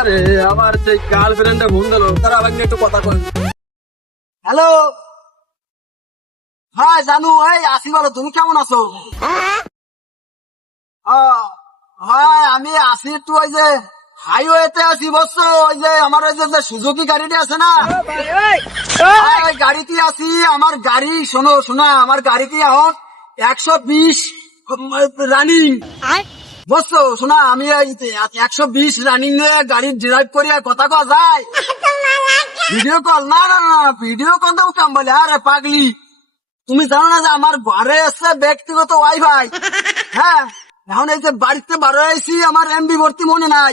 আরে আমার যে গার্লফ্রেন্ডে ফোন দিল, তারা আবার একটু কথা কই। হ্যালো, হ্যাঁ জানু, এই আসি বলো, তুমি কেমন আছো? হ্যাঁ আমি আসি একটু ওই যে হাইওয়েতে আছি, বুঝছো? ওই যে আমার ওই যে সুজুকি গাড়িটা আছে না, ওই গাড়িতে আছি। আমার গাড়ি শোনো শোনা, আমার গাড়িতে এখন 120 রানিং, বুঝছো? শোনা, আমি 120 রানিং নিয়ে গাড়ি ড্রাইভ করি, আর কথা কওয়া যায়? ভিডিও কল না না না, ভিডিও কল দেবো কাম বলে? আরে পাগলি, তুমি জানো না যে আমার ঘরে আছে ব্যক্তিগত ওয়াইফাই? হ্যাঁ, এখন এই যে বাড়িতে বারো আইসি, আমার এমবি ভর্তি মনে নাই।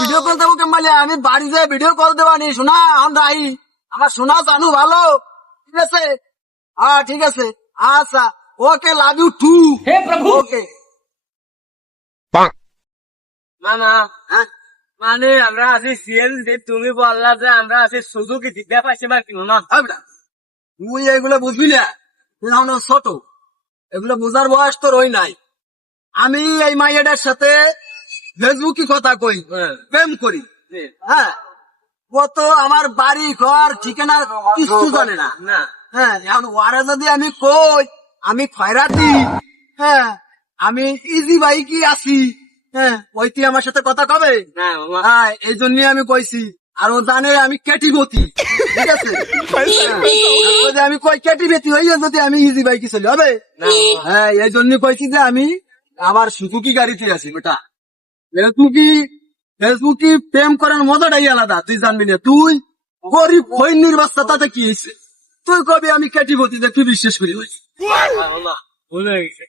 ভিডিও কল দেবো কেন বলে? আমি বাড়ি যেয়ে ভিডিও কল দেওয়া নি। শোনা এখন রাই, আমার শোনা জানু ভালো, ঠিক আছে? হ্যাঁ ঠিক আছে, আচ্ছা, ওকে, লাভ ইউ টু। হে প্রভু, ওকে। না না, হ্যাঁ মানে আমরা আছি সিএনজি, তুমি বললা যে আমরা আছি সুজুকি, দিতে পাইছি বা কিনো না। তুই এগুলো বুঝবি না, তুই এখন ছোট, এগুলো বুঝার বয়স তোর ওই নাই। আমি এই মাইয়াটার সাথে ফেসবুকে কথা কই, প্রেম করি। হ্যাঁ, ও তো আমার বাড়ি ঘর ঠিকানা কিছু জানে না। না হ্যাঁ, এখন ওরা যদি আমি কই আমি খয়রাতি, হ্যাঁ আমি ইজি বাইকি আছি, হ্যাঁ ওইটি আমার সাথে কথা কবে? না মামা। হ্যাঁ, এই জন্যই আমি কইছি। আর ও জানে আমি কেটিবতী, ঠিক আছে? যদি আমি কই কেটিবেতি হইয়া যদি আমি ইজি বাইকে চলি হবে? হ্যাঁ, এই জন্য কইছি যে আমি আমার সুজুকি গাড়িতে আছি। বেটা, ফেসবুকি প্রেম করার মজাটাই আলাদা, তুই জানবি না। তুই গরিব হইনির বাচ্চা, তাতে কি হয়েছে? তুই কবি আমি কেটিবতী, যে তুই বিশ্বাস করি হয়েছি। মামা ভুল হয়ে গেছে।